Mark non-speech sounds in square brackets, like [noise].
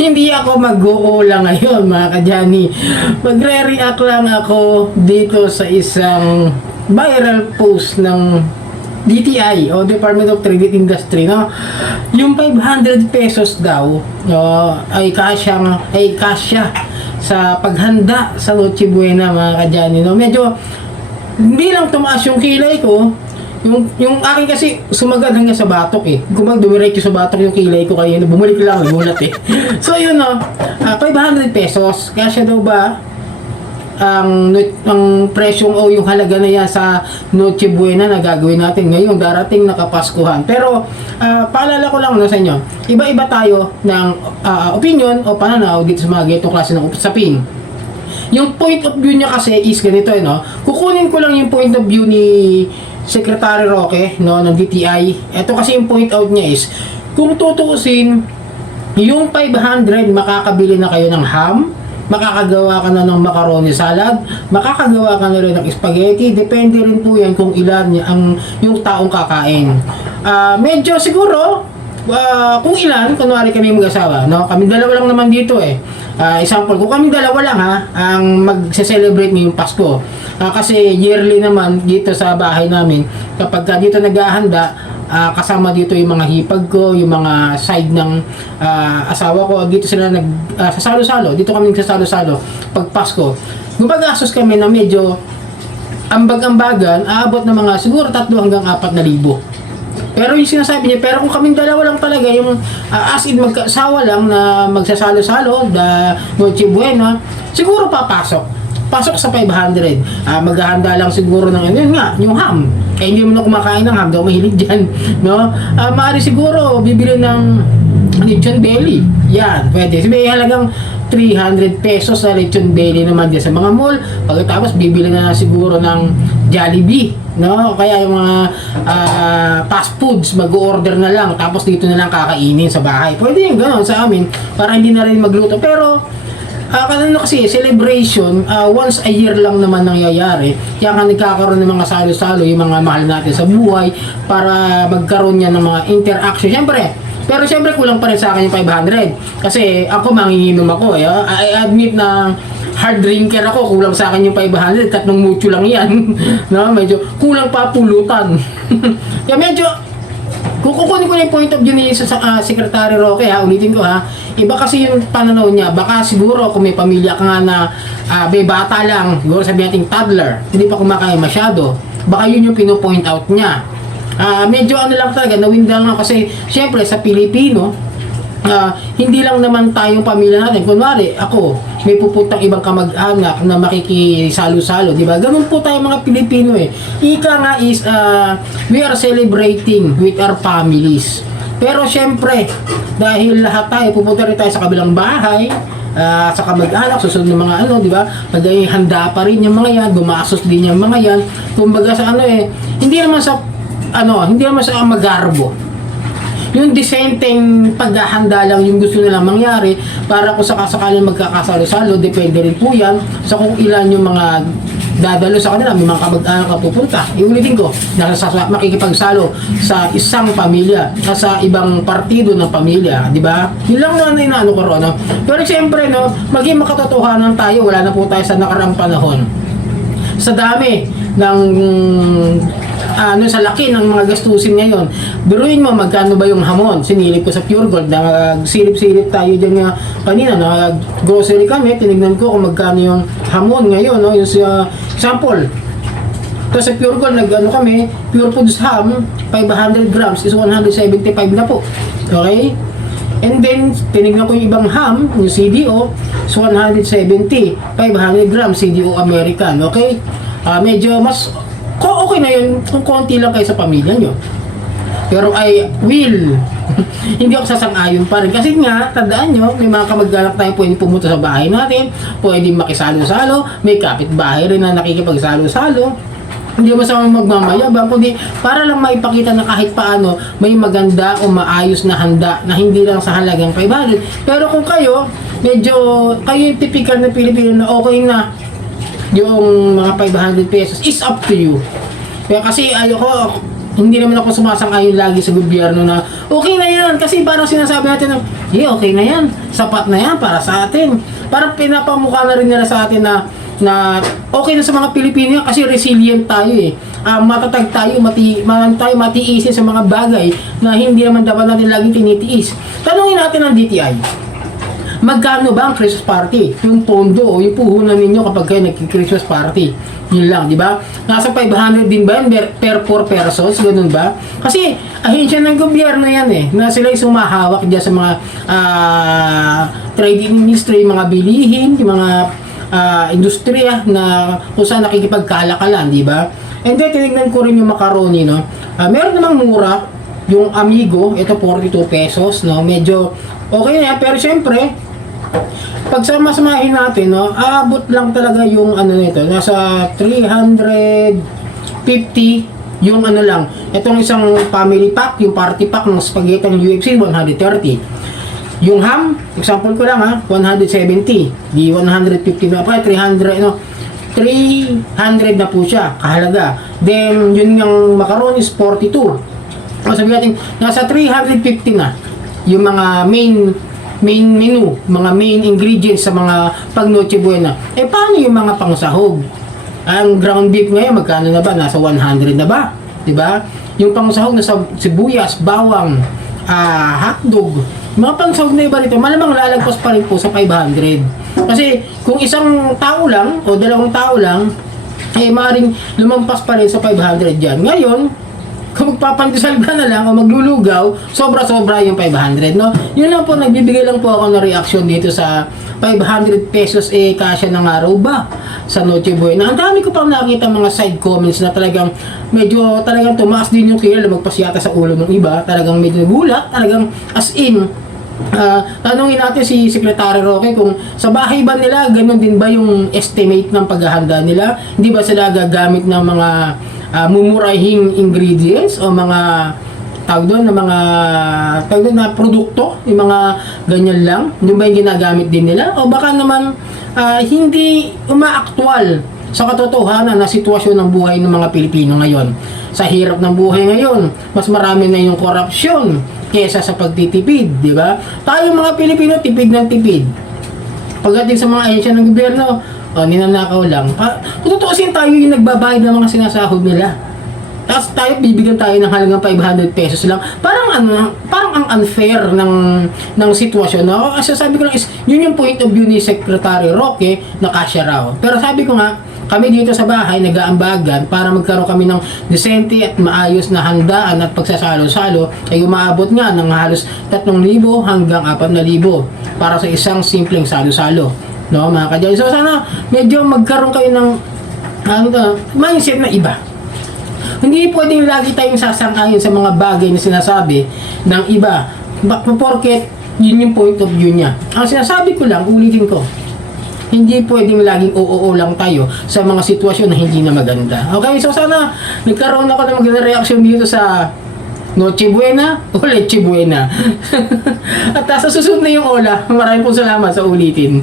Hindi ako mag-uula ngayon mga kadyani. Magre-react lang ako dito sa isang viral post ng DTI o Department of Trade and Industry no yung 500 pesos daw no, ay kasyang ay kasya sa paghanda sa Noche Buena mga kadyani no medyo hindi lang tumaas yung kilay ko yung yung akin kasi sumagad hanggang sa batok eh. Kung mag dumiretso sa batok yung kilay ko kaya bumalik lang gulat eh. [laughs] so yun no, ah, 500 pesos. Kasya daw ba ang ang presyong o yung halaga na yan sa Noche Buena na gagawin natin ngayon darating na Kapaskuhan. Pero ah, paalala ko lang no, sa inyo, iba-iba tayo ng ah, opinion o pananaw dito sa mga ganitong klase ng usapin. Yung point of view niya kasi is ganito eh, no? Kukunin ko lang yung point of view ni Secretary Roque, no, ng DTI. Ito kasi yung point out niya is, kung tutuusin, yung 500, makakabili na kayo ng ham, makakagawa ka na ng macaroni salad, makakagawa ka na rin ng spaghetti, depende rin po yan kung ilan ang yung taong kakain. Ah, medyo siguro, ah, kung ilan, kunwari kami mag-asawa, no? Kami dalawa lang naman dito eh. Ah, example, kung kami dalawa lang ha, ang magse-celebrate ngayong Pasko. Ah, kasi yearly naman dito sa bahay namin, kapag ka dito naghahanda, ah, kasama dito yung mga hipag ko, yung mga side ng ah, asawa ko, dito sila nag ah, sasalo-salo, dito kami nagsasalo-salo pag Pasko. Gumagastos kami na medyo ambag-ambagan, aabot ng mga siguro tatlo hanggang apat na libo. Pero yung sinasabi niya, pero kung kaming dalawa lang talaga, yung uh, as in magkasawa lang na magsasalo-salo, da Noche Buena, siguro papasok. Pasok sa 500. Ah, maghahanda lang siguro ng ano yun nga, yung ham. Eh, hindi mo na kumakain ng ham, daw mahilig dyan. [laughs] No? Ah, maaari siguro, bibili ng lechon belly. Yan, pwede. May halagang 300 pesos sa lechon belly naman dyan sa mga mall. Pagkatapos, bibili na, na siguro ng Jollibee. No? Kaya yung mga ah, fast foods, mag-order na lang. Tapos dito na lang kakainin sa bahay. Pwede yung gano'n sa amin para hindi na rin magluto. Pero, Ah, uh, kasi celebration ah, once a year lang naman nangyayari. Kaya nga nagkakaroon ng mga salo-salo yung mga mahal natin sa buhay para magkaroon niya ng mga interaction. Siyempre, pero siyempre kulang pa rin sa akin yung 500. Kasi ako manginginom ako. Eh. I admit na hard drinker ako, kulang sa akin yung 500, tatlong mucho lang yan. [laughs] no, medyo kulang pa pulutan. [laughs] Kaya medyo kung kukunin ko na yung point of view ni sa, ah, Secretary Roque ha, ulitin ko ha, iba kasi yung pananaw niya, baka siguro kung may pamilya ka nga na ah, may bata lang, siguro sabihin natin toddler, hindi pa kumakain masyado, baka yun yung pino-point out niya. Ah, medyo ano lang talaga, nawindang lang kasi syempre sa Pilipino, ah, hindi lang naman tayong pamilya natin. Kunwari, ako, may pupuntang ibang kamag-anak na makikisalo-salo, di ba? Ganun po tayo mga Pilipino eh. Ika nga is, ah, we are celebrating with our families. Pero syempre, dahil lahat tayo, pupunta rin tayo sa kabilang bahay, ah, sa kamag-anak, susunod ng mga ano, di ba? Magay handa pa rin yung mga yan, gumasos din yung mga yan. Kumbaga sa ano eh, hindi naman sa, ano, hindi naman sa magarbo yung disenteng paghahanda lang yung gusto nilang mangyari para kung sakasakaling magkakasalo-salo, depende rin po yan sa kung ilan yung mga dadalo sa kanila, may mga kamag-anak na pupunta. Iulitin ko, na sa, sa- makikipagsalo sa isang pamilya, sa ibang partido ng pamilya, di ba? Yun lang na inaano ko no? Pero siyempre, no, maging makatotohanan tayo, wala na po tayo sa nakaraang panahon sa dami ng ano sa laki ng mga gastusin ngayon. Biruin mo magkano ba yung hamon? Sinilip ko sa Pure Gold. Nagsilip-silip tayo dyan nga kanina. Nag-grocery kami. Tinignan ko kung magkano yung hamon ngayon. No? Yung sa sample. Tapos sa Pure Gold, nag, ano kami, Pure Foods Ham, 500 grams is 175 na po. Okay? And then, tinignan ko yung ibang ham, yung CDO, is 170, 500 grams CDO American, okay? Ah, medyo mas, okay na yun kung konti lang kayo sa pamilya nyo. Pero I will, [laughs] hindi ako sasang-ayon pa rin. Kasi nga, tandaan nyo, may mga kamag-anak tayo pwede pumunta sa bahay natin, pwede makisalo-salo, may kapitbahay rin na nakikipagsalo-salo. Hindi masama magmamayabang, kundi para lang maipakita na kahit paano may maganda o maayos na handa na hindi lang sa halagang 500. Pero kung kayo, medyo kayo yung typical na Pilipino na okay na yung mga 500 pesos is up to you. Kaya kasi ayoko, hindi naman ako sumasang-ayon lagi sa gobyerno na okay na yan. Kasi parang sinasabi natin na yeah, okay na yan. Sapat na yan para sa atin. Parang pinapamukha na rin nila sa atin na na okay na sa mga Pilipino yan kasi resilient tayo eh. Ah, matatag tayo mati man tayo matiisin sa mga bagay na hindi naman dapat natin laging tinitiis. Tanungin natin ang DTI magkano ba ang Christmas party? Yung pondo o yung puhunan ninyo kapag kayo nagki-Christmas party. Yun lang, di ba? Nasa 500 din ba yan per, per 4 persons? Ganun ba? Kasi ahensya ng gobyerno yan eh. Na sila sumahawak dyan sa mga ah, trading industry, mga bilihin, yung mga ah, industriya na kung saan nakikipagkalakalan, di ba? And then, tinignan ko rin yung macaroni, no? Ah, meron namang mura, yung Amigo, ito 42 pesos, no? Medyo okay na yan, pero syempre, pag sama-samahin natin, no, aabot lang talaga yung ano nito, nasa 350 yung ano lang. Itong isang family pack, yung party pack ng spaghetti ng UFC, 130. Yung ham, example ko lang ha, 170. Di 150 na pa, 300, no, 300 na po siya, kahalaga. Then, yun yung macaroni is 42. O sabi natin, nasa 350 na yung mga main main menu, mga main ingredients sa mga pag Noche Buena. Eh paano yung mga pangsahog? Ang ground beef ngayon magkano na ba? Nasa 100 na ba? 'Di ba? Yung pangsahog na sa sibuyas, bawang, ah hotdog, mga pangsahog na iba nito, malamang lalagpas pa rin po sa 500. Kasi kung isang tao lang o dalawang tao lang, eh maaaring lumampas pa rin sa 500 yan. Ngayon, kung magpapandesal ka na lang o maglulugaw, sobra-sobra yung 500, no? Yun lang po, nagbibigay lang po ako ng reaction dito sa 500 pesos, eh, kasya ng araw ba sa Noche Buena? Ang dami ko pang nakita mga side comments na talagang medyo talagang tumaas din yung kila, lumagpas yata sa ulo ng iba, talagang medyo nagulat, talagang as in, Ah, tanungin natin si Secretary Roque kung sa bahay ba nila ganun din ba yung estimate ng paghahanda nila? Hindi ba sila gagamit ng mga ah, mumurahing ingredients o mga tawag doon na mga tawag doon na produkto, yung mga ganyan lang? Yung ba yung ginagamit din nila? O baka naman ah, hindi umaaktwal sa katotohanan na sitwasyon ng buhay ng mga Pilipino ngayon. Sa hirap ng buhay ngayon, mas marami na yung korupsyon kesa sa pagtitipid, di ba? Tayo mga Pilipino, tipid ng tipid. Pagdating sa mga ahensya ng gobyerno, o ninanakaw lang. Pa, kung tutuusin tayo yung nagbabayad ng mga sinasahod nila. Tapos tayo bibigyan tayo ng halagang 500 pesos lang. Parang ano, parang ang unfair ng ng sitwasyon. No? Kasi sabi ko lang is, yun yung point of view ni Secretary Roque na kasya raw. Pero sabi ko nga, kami dito sa bahay nag-aambagan para magkaroon kami ng desente at maayos na handaan at pagsasalo-salo ay umaabot nga ng halos 3,000 hanggang 4,000 para sa isang simpleng salo-salo. No, mga kadyan. So sana medyo magkaroon kayo ng ano to, mindset na iba. Hindi pwedeng lagi tayong sasang-ayon sa mga bagay na sinasabi ng iba. Bak porket yun yung point of view niya. Ang sinasabi ko lang, ulitin ko, hindi pwedeng laging oo lang tayo sa mga sitwasyon na hindi na maganda. Okay, so sana nagkaroon ako ng magandang reaction dito sa Noche Buena o Leche Buena. [laughs] At sa susunod na yung ola, maraming po salamat sa ulitin.